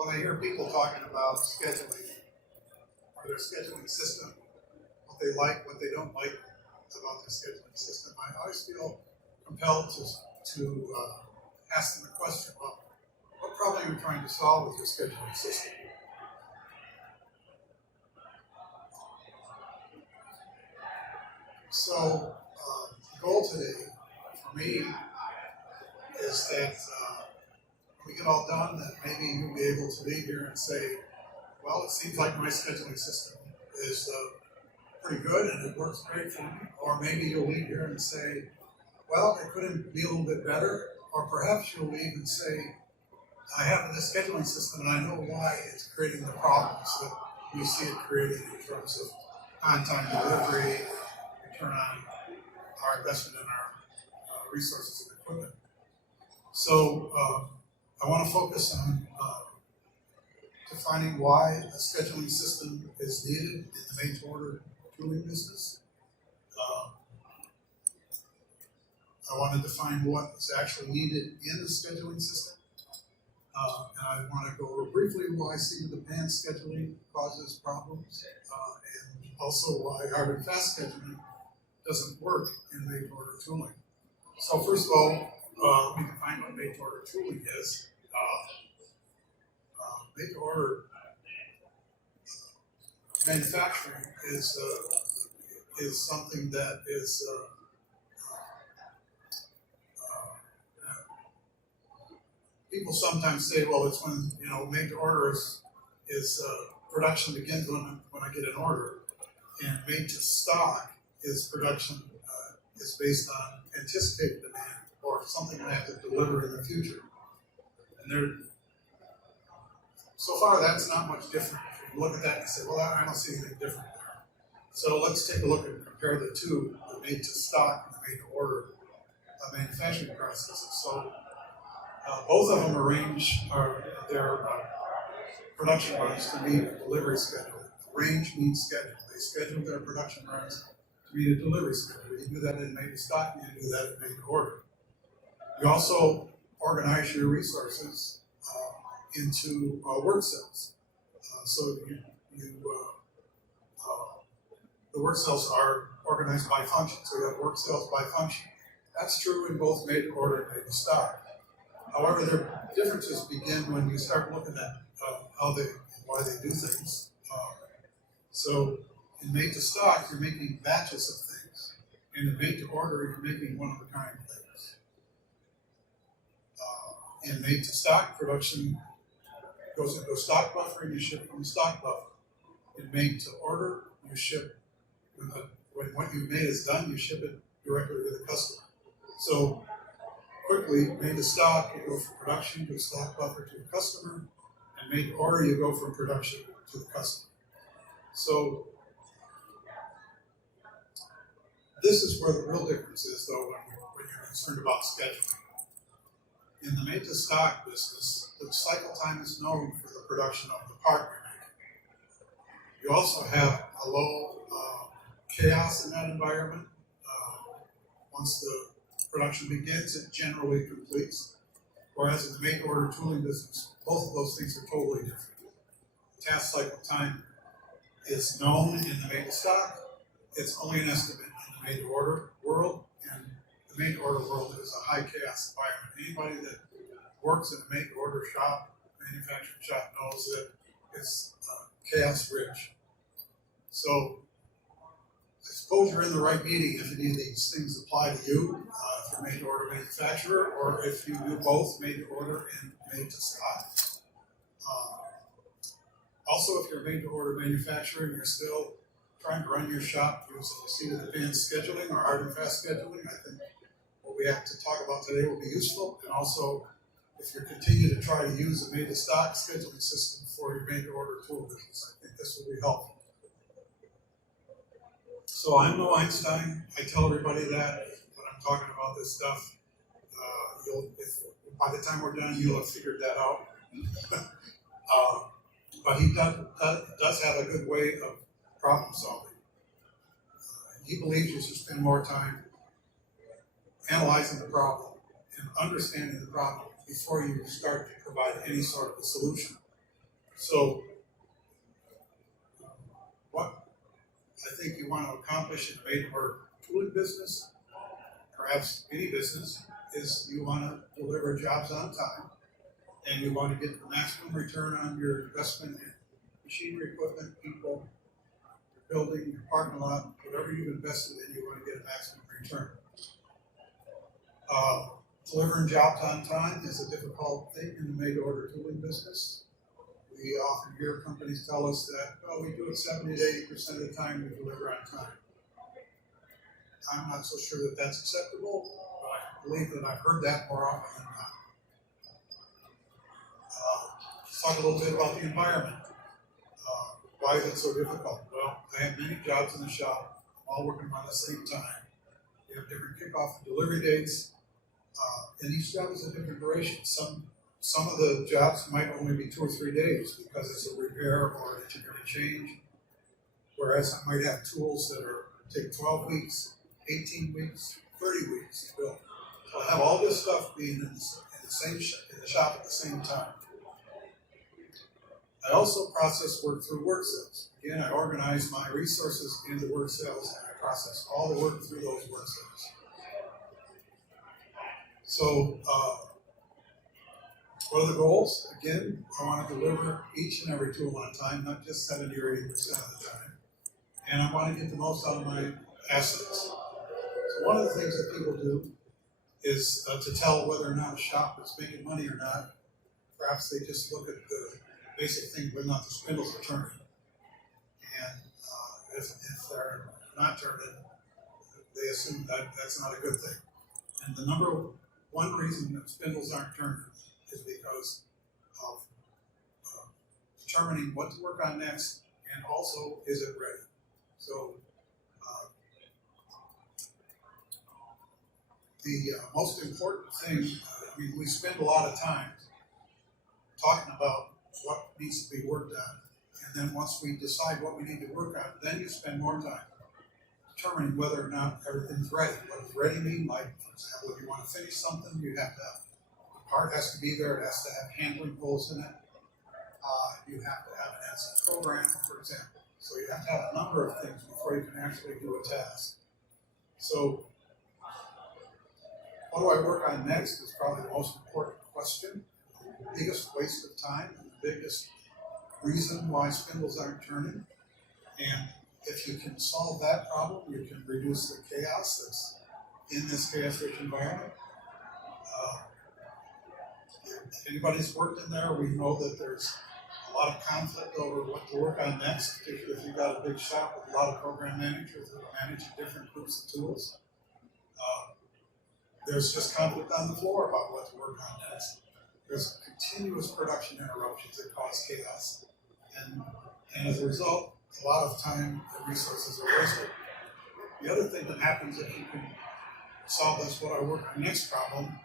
So when I hear people talking about scheduling or their scheduling system, what they like, what they don't like about their scheduling system, I always feel compelled to ask them the question, well, what problem are you trying to solve with your scheduling system? So the goal today for me is that when we get all done, that maybe you'll be able to leave here and say, well, it seems like my scheduling system is pretty good and it works great for me. Or maybe you'll leave here and say, well, it couldn't be a little bit better. Or perhaps you'll leave and say, I have this scheduling system and I know why it's creating the problems that we see it creating in terms of on-time delivery, return on our investment in our resources and equipment. So I want to focus on defining why a scheduling system is needed in the made-to-order tooling business. I want to define what is actually needed in the scheduling system. And I want to go over briefly why seat-of-the-pan scheduling causes problems, and also why hard and fast scheduling doesn't work in made-to-order tooling. So first of all, let me define what made-to-order tooling is. Made-to-order manufacturing is something that is people sometimes say, well, it's when made-to-order is production begins when I get an order, and made-to-stock is production is based on anticipated demand or something I have to deliver in the future. And so far, that's not much different. If you look at that and say, well, I don't see anything different there. So let's take a look and compare the two, the made-to-stock and the made-to-order manufacturing processes. So both of them arrange their production runs to meet a delivery schedule. Arrange means schedule. They schedule their production runs to meet a delivery schedule. You do that in made-to-stock, and you do that in made-to-order. You also organize your resources into work cells. So the work cells are organized by function. So you have work cells by function. That's true in both made-to-order and made-to-stock. However, their differences begin when you start looking at why they do things. So in made-to-stock, you're making batches of things. And in made-to-order, you're making one-of-a-kind things. In made-to-stock, production goes into a stock buffer and you ship from the stock buffer. In made-to-order, you ship, when what you've made is done, you ship it directly to the customer. So quickly, made-to-stock, you go from production to a stock buffer to a customer, and made-to-order, you go from production to the customer. So this is where the real difference is, though, when you're concerned about scheduling. In the made-to-stock business, the cycle time is known for the production of the part you're making. You also have a low chaos in that environment. Once the production begins, it generally completes. Whereas in the made-to-order tooling business, both of those things are totally different. Task cycle time is known in the made-to-stock. It's only an estimate in the made-to-order world, and the made-to-order world is a high chaos environment. Anybody that works in a made-to-order shop, manufacturing shop, knows that it's chaos rich. So I suppose you're in the right meeting if any of these things apply to you, if you're a made-to-order manufacturer, or if you do both made-to-order and made-to-stock. Also, if you're a made-to-order manufacturer and you're still trying to run your shop using seat-of-the-pan scheduling or hard and fast scheduling, I think what we have to talk about today will be useful. And also, if you continue to try to use a made-to-stock scheduling system for your made-to-order tool business, I think this will be helpful. So I'm no Einstein. I tell everybody that when I'm talking about this stuff. By the time we're done, you'll have figured that out. But he does have a good way of problem solving. He believes you should spend more time analyzing the problem and understanding the problem before you start to provide any sort of a solution. So what I think you want to accomplish in the made-to-order tooling business, perhaps any business, is you want to deliver jobs on time, and you want to get the maximum return on your investment in machinery, equipment, people, your building, your parking lot, whatever you've invested in, you want to get a maximum return. Delivering jobs on time is a difficult thing in the made-to-order tooling business. We often hear companies tell us that, well, we do it 70 to 80% of the time, we deliver on time. I'm not so sure that that's acceptable, but I believe that I've heard that more often than not. Let's talk a little bit about the environment. Why is it so difficult? Well, I have many jobs in the shop, all working around the same time. We have different kickoff and delivery dates, and each job is a different duration. Some of the jobs might only be 2 or 3 days because it's a repair or an engineering change, whereas I might have tools that take 12 weeks, 18 weeks, 30 weeks to build. So I have all this stuff being in the shop at the same time. I also process work through work cells. Again, I organize my resources into work cells, and I process all the work through those work cells. So, what are the goals? Again, I want to deliver each and every tool on time, not just 70 or 80% of the time. And I want to get the most out of my assets. So one of the things that people do is to tell whether or not a shop is making money or not, perhaps they just look at the basic thing, whether or not the spindles are turning. And if they're not turning, they assume that that's not a good thing. And the number one reason that spindles aren't turning is because of determining what to work on next, and also, is it ready? So the most important thing, we spend a lot of time talking about what needs to be worked on, and then once we decide what we need to work on, then you spend more time determining whether or not everything's ready. What does ready mean? Like, for example, if you want to finish something, you have to have, the part has to be there, it has to have handling holes in it. You have to have an answer program, for example. So you have to have a number of things before you can actually do a task. So what do I work on next is probably the most important question. The biggest waste of time and the biggest reason why spindles aren't turning. And if you can solve that problem, you can reduce the chaos that's in this chaos-rich environment. If anybody's worked in there, we know that there's a lot of conflict over what to work on next, particularly if you've got a big shop with a lot of program managers that are managing different groups of tools. There's just conflict on the floor about what to work on next. There's continuous production interruptions that cause chaos. And as a result, a lot of time and resources are wasted. The other thing that happens if you can solve this what I work on next problem,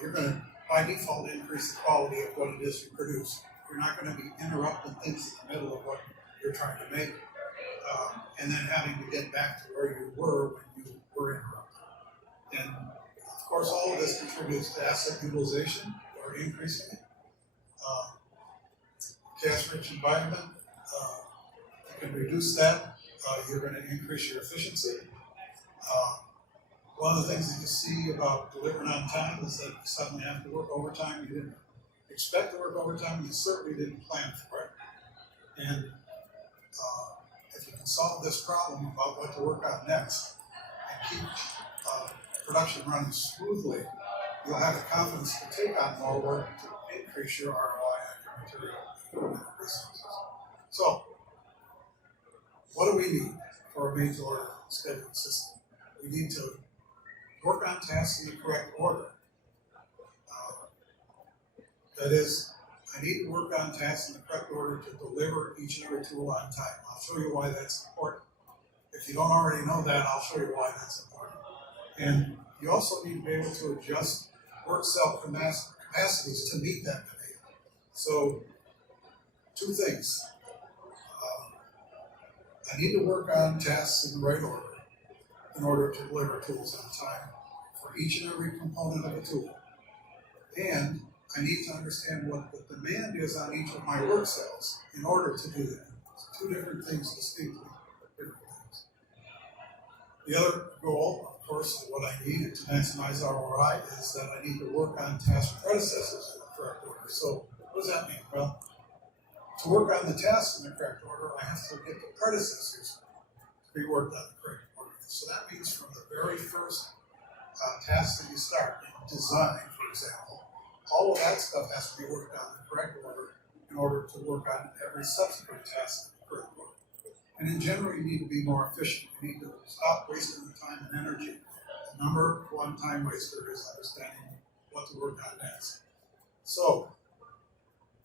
you're going to, by default, increase the quality of what it is you produce. You're not going to be interrupting things in the middle of what you're trying to make, and then having to get back to where you were when you were interrupted. And of course, all of this contributes to asset utilization or increasing it. Gas-rich environment, you can reduce that. You're going to increase your efficiency. One of the things that you see about delivering on time is that you suddenly have to work overtime. You didn't expect to work overtime, and you certainly didn't plan for it. And if you can solve this problem about what to work on next and keep production running smoothly, you'll have the confidence to take on more work to increase your ROI on your material and resources. So, what do we need for a made-to-order scheduling system? We need to work on tasks in the correct order. That is, I need to work on tasks in the correct order to deliver each and every tool on time. I'll show you why that's important. If you don't already know that, I'll show you why that's important. And you also need to be able to adjust work cell capacities to meet that demand. So, two things. I need to work on tasks in the right order in order to deliver tools on time for each and every component of a tool. And I need to understand what the demand is on each of my work cells in order to do that. It's two different things distinctly. Different things. The other goal, of course, what I need to maximize ROI is that I need to work on task predecessors in the correct order. So what does that mean? Well, to work on the tasks in the correct order, I have to get the predecessors to be worked on the correct order. So that means from the very first task that you start, in design, for example, all of that stuff has to be worked on in the correct order in order to work on every subsequent task in the correct order. And in general, you need to be more efficient. You need to stop wasting the time and energy. The number one time waster is understanding what to work on next. So,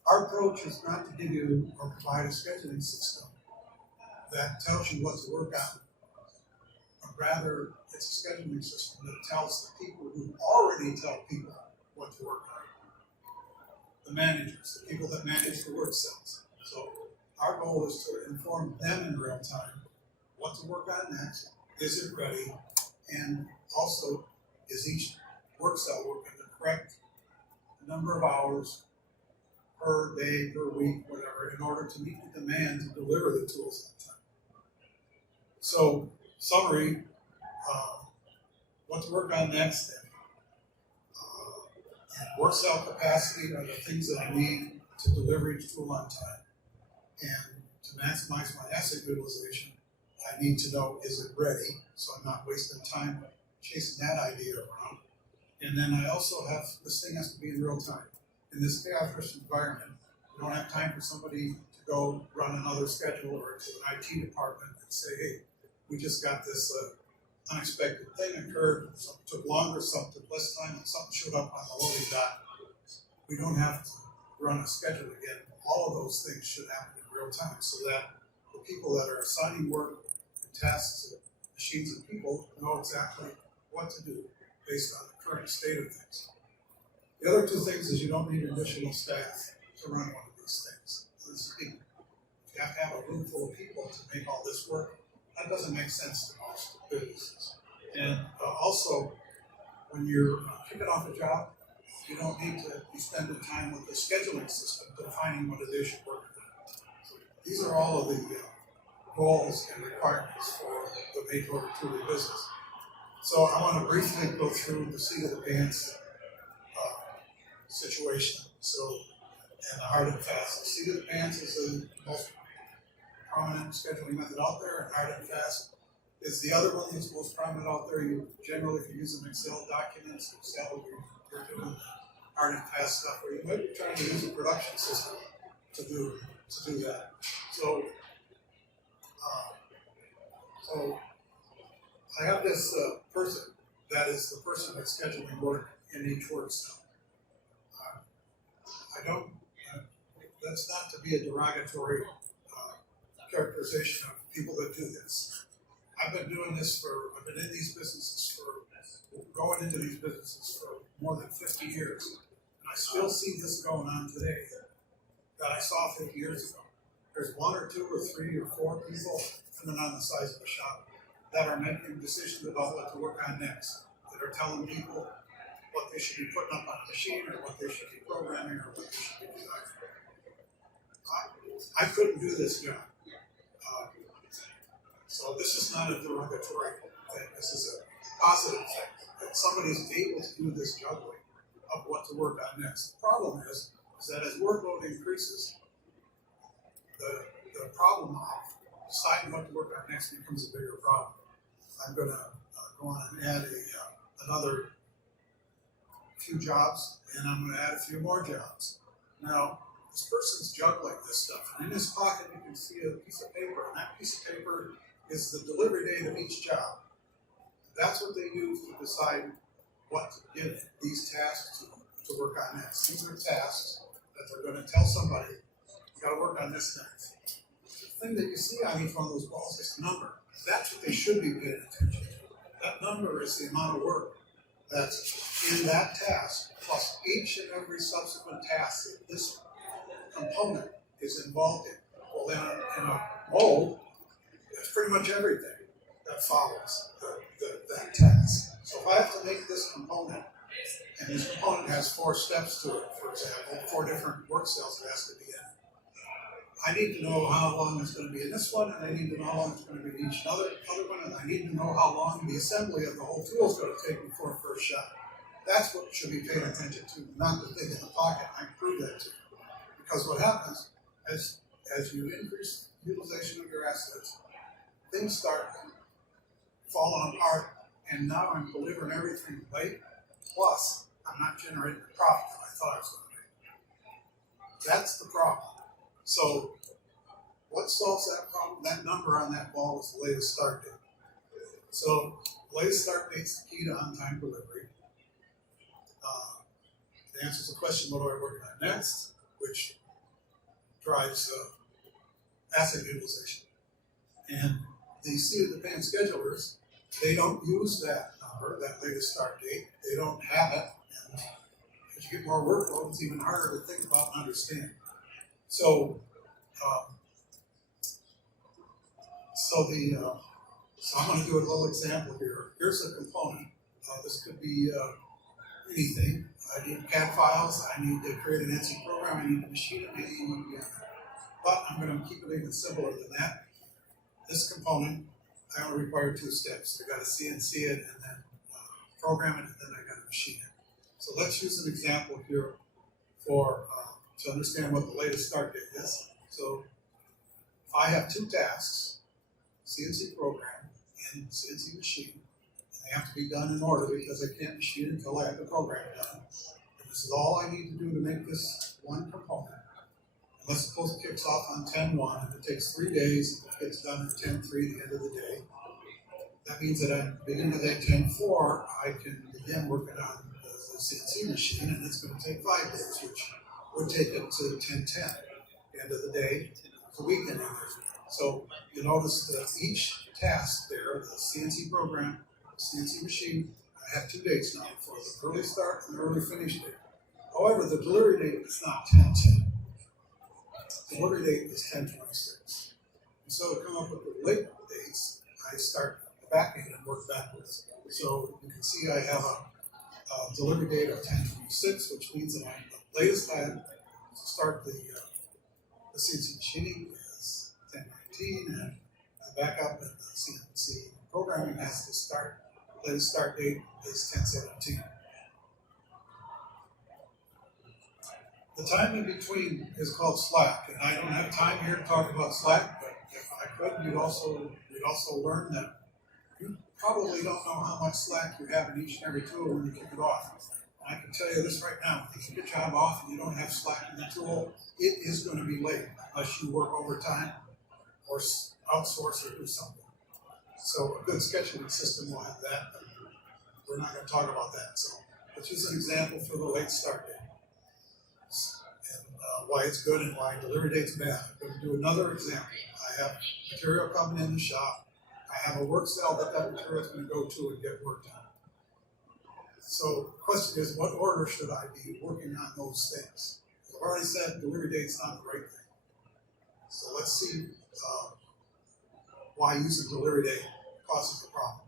our approach is not to give you or provide a scheduling system that tells you what to work on, but rather it's a scheduling system that tells the people who already tell people what to work on. The managers, the people that manage the work cells. So our goal is to inform them in real time what to work on next, is it ready, and also is each work cell working the correct number of hours per day, per week, whatever, in order to meet the demand to deliver the tools on time. So, summary, what to work on next, and work cell capacity are the things that I need to deliver each tool on time. And to maximize my asset utilization, I need to know, is it ready, so I'm not wasting time chasing that idea around. And then I also have, this thing has to be in real time. In this chaos environment, we don't have time for somebody to go run another schedule or to an IT department and say, hey, we just got this unexpected thing occurred, something took longer, something took less time, and something showed up on the loading dock. We don't have to run a schedule again. All of those things should happen in real time so that the people that are assigning work and tasks to machines and people know exactly what to do based on the current state of things. The other two things is you don't need additional staff to run one of these things. This is people. You have to have a room full of people to make all this work. That doesn't make sense to most businesses. And also, when you're kicking off a job, you don't need to be spending time with the scheduling system defining what it is you're working on. So these are all of the goals and requirements for the make-order tooling business. So I want to briefly go through the seat of the pants situation. So, and the hard and fast. The seat of the pants is the most prominent scheduling method out there, and hard and fast is the other one that's most prominent out there. You generally, if you're using Excel documents, Excel, you're doing hard and fast stuff, or you might be trying to use a production system to do that. So, I have this person that is the person that's scheduling work in each work cell. That's not to be a derogatory characterization of people that do this. I've been in these businesses going into these businesses for more than 50 years. And I still see this going on today that I saw 50 years ago. There's one or two or three or four people, depending on the size of the shop, that are making decisions about what to work on next, that are telling people what they should be putting up on a machine or what they should be programming or what they should be designing. I couldn't do this job. So this is not a derogatory thing. This is a positive thing, that somebody is able to do this juggling of what to work on next. The problem is that as workload increases, the problem of deciding what to work on next becomes a bigger problem. I'm going to go on and add another few jobs, and I'm going to add a few more jobs. Now, this person's juggling this stuff, and in his pocket you can see a piece of paper, and that piece of paper is the delivery date of each job. That's what they use to decide what to give these tasks to work on next. These are tasks that they're going to tell somebody, you got to work on this next. The thing that you see on each one of those balls is a number. That's what they should be paying attention to. That number is the amount of work that's in that task, plus each and every subsequent task that this component is involved in. Well, in a mold, it's pretty much everything that follows that task. So if I have to make this component And this component has 4 steps to it, for example, 4 different work cells it has to be in. I need to know how long it's going to be in this one, and I need to know how long it's going to be in each other one, and I need to know how long the assembly of the whole tool is going to take before first shot. That's what should be paid attention to, not the thing in the pocket. I can prove that to you. Because what happens, as you increase utilization of your assets, things start falling apart, and now I'm delivering everything late, plus I'm not generating the profit that I thought I was going to make. That's the problem. So what solves that problem? That number on that ball is the latest start date. So the latest start date is the key to on-time delivery. It answers the question, what do I work on next? Which drives asset utilization. And the seat-of-the-pan schedulers, they don't use that number, that latest start date. They don't have it. And as you get more workload, it's even harder to think about and understand. So, so I'm going to do a little example here. Here's a component. This could be anything. I need CAD files. I need to create an NC program. I need to machine it. But I'm going to keep it even simpler than that. This component, I only require 2 steps. I got to CNC it and then program it, and then I got to machine it. So let's use an example here for to understand what the latest start date is. So if I have 2 tasks, CNC program and CNC machine, and they have to be done in order because I can't machine until I have the program done. And this is all I need to do to make this one component. And let's suppose it kicks off on 10/1, and it takes 3 days, and it gets done at 10/3 at the end of the day. That means that at the beginning of day 10/4, I can begin working on the CNC machine, and it's going to take 5 days, which would take it to 10/10, the end of the day, the weekend ended. So you notice that each task there, the CNC program, the CNC machine, I have 2 dates now for the early start and the early finish date. However, the delivery date is not 10/10. The delivery date is 10/26. And so to come up with the late dates, I start the back end and work backwards. So you can see I have a delivery date of 10/26, which means that the latest time to start the CNC machining is 10/19, and I back up and the CNC programming has to start. The latest start date is 10/17. The time in between is called slack, and I don't have time here to talk about slack, but if I could, you'd also learn that you probably don't know how much slack you have in each and every tool when you kick it off. I can tell you this right now, if you kick your job off and you don't have slack in the tool, it is going to be late unless you work overtime or outsource or do something. So a good scheduling system will have that, but we're not going to talk about that. So let's use an example for the late start date and why it's good and why delivery date's bad. I'm going to do another example. I have material coming in the shop. I have a work cell that material is going to go to and get worked on. So the question is, what order should I be working on those things? I've already said delivery date's not the right thing. So let's see why using delivery date causes a problem.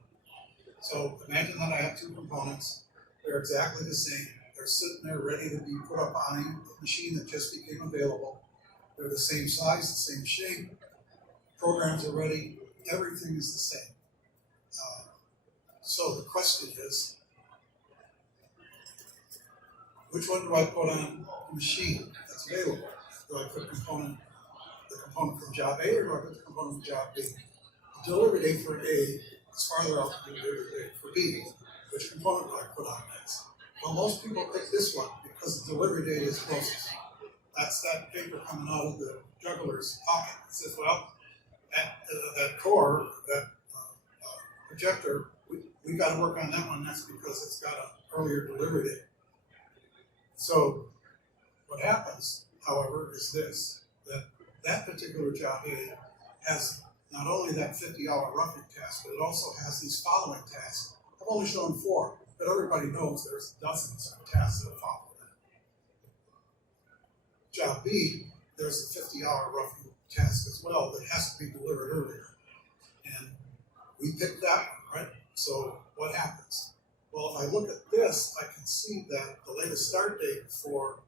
So imagine that I have 2 components. They're exactly the same. They're sitting there ready to be put up on a machine that just became available. They're the same size, the same shape. Programs are ready. Everything is the same. So the question is, which one do I put on the machine that's available? Do I put the component from job A, or do I put the component from job B? The delivery date for A is farther out than the delivery date for B. Which component do I put on next? Well, most people pick this one because the delivery date is closest. That's that paper coming out of the juggler's pocket. It says, well, that core, that projector, we got to work on that one next because it's got an earlier delivery date. So what happens, however, is this, that particular job A has not only that 50-hour roughing task, but it also has these following tasks. I've only shown 4, but everybody knows there's dozens of tasks that follow that. Job B, there's a 50-hour roughing task as well that has to be delivered earlier. And we picked that one, right? So what happens? Well, if I look at this, I can see that the latest start date for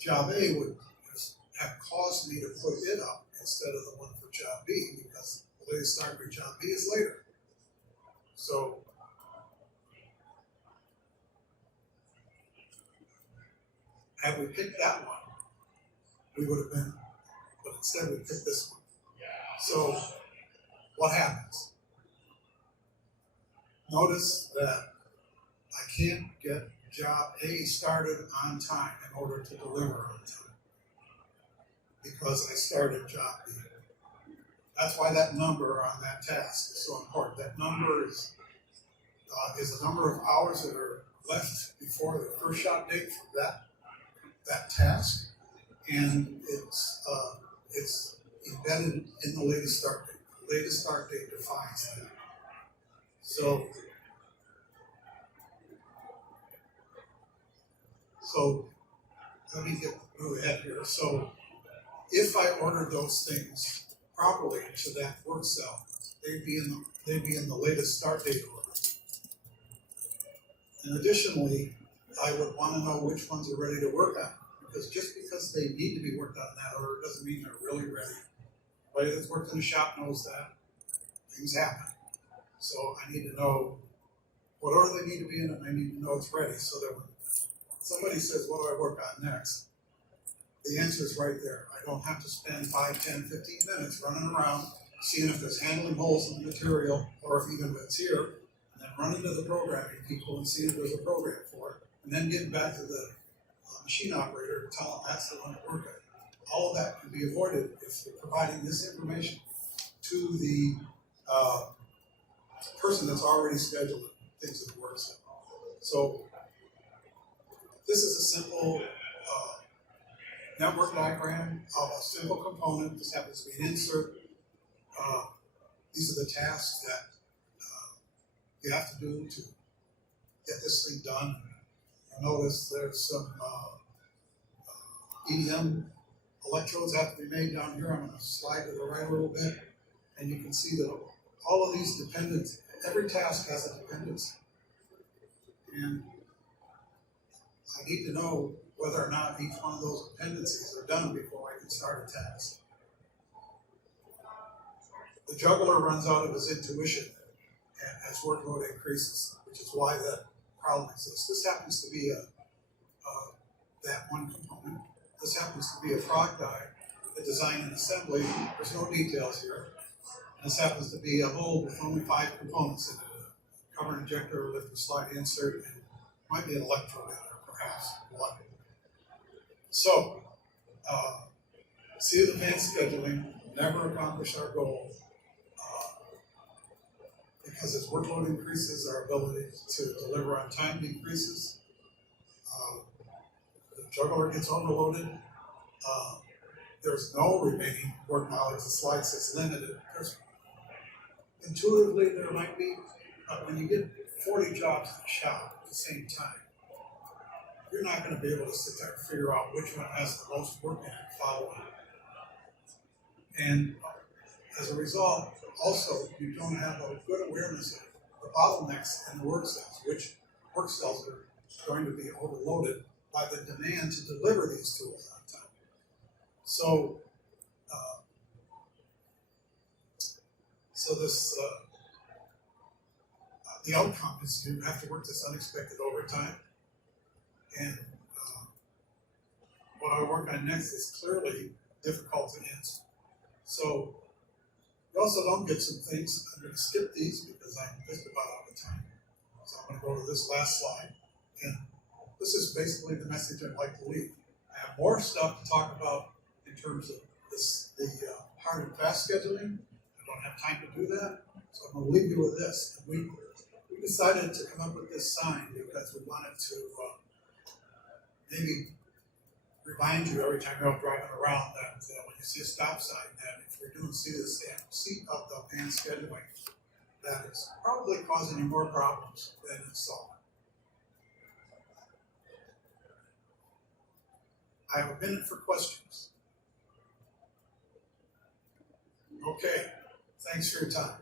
job A would have caused me to put it up instead of the one for job B, because the latest start for job B is later. So had we picked that one, we would have been, but instead we picked this one. So what happens? Notice that I can't get job A started on time in order to deliver on time, because I started job B. That's why that number on that task is so important. That number is the number of hours that are left before the first shot date for that task, and it's embedded in the latest start date. The latest start date defines that. So let me move ahead here. So if I ordered those things properly into that work cell, they'd be in the latest start date order. And additionally, I would want to know which ones are ready to work on, because just because they need to be worked on in that order doesn't mean they're really ready. Anybody that's worked in the shop knows that things happen. So I need to know what order they need to be in, and I need to know it's ready, so that when somebody says, what do I work on next? The answer is right there. I don't have to spend 5, 10, 15 minutes running around, seeing if there's handling holes in the material, or if even if it's here, and then running to the programming people and seeing if there's a program for it, and then getting back to the machine operator and tell them that's the one to work on. All of that can be avoided if you're providing this information to the person that's already scheduled things at the work cell. So this is a simple network diagram of a simple component. This happens to be an insert. These are the tasks that you have to do to get this thing done. You'll notice there's some EDM electrodes have to be made down here. I'm going to slide to the right a little bit, and you can see that all of these dependents, every task has a dependency. And I need to know whether or not each one of those dependencies are done before I can start a task. The juggler runs out of his intuition as workload increases, which is why that problem exists. This happens to be that one component. This happens to be a frog die, a design and assembly. There's no details here. This happens to be a mold with only 5 components in it: a cover injector, lift and slide insert, and might be an electrode in there, perhaps one. So, see, advanced scheduling will never accomplish our goal because as workload increases, our ability to deliver on time decreases. The juggler gets overloaded. There's no remaining work knowledge. The slide says limited. Intuitively, there might be, but when you get 40 jobs in the shop at the same time, you're not going to be able to sit there and figure out which one has the most work in it following. And as a result, also, you don't have a good awareness of the bottlenecks in the work cells, which work cells are going to be overloaded by the demand to deliver these tools on time. So, the outcome is you have to work this unexpected overtime. And what I work on next is clearly difficult to answer. So you also don't get some things. I'm going to skip these because I'm just about out of time. So I'm going to go to this last slide. And this is basically the message I'd like to leave. I have more stuff to talk about in terms of the hard and fast scheduling. I don't have time to do that. So I'm going to leave you with this. And we decided to come up with this sign because we wanted to maybe remind you every time you're out driving around that when you see a stop sign, that if you're doing seat of the band scheduling, that is probably causing you more problems than it's solving. I have a minute for questions. Okay, thanks for your time.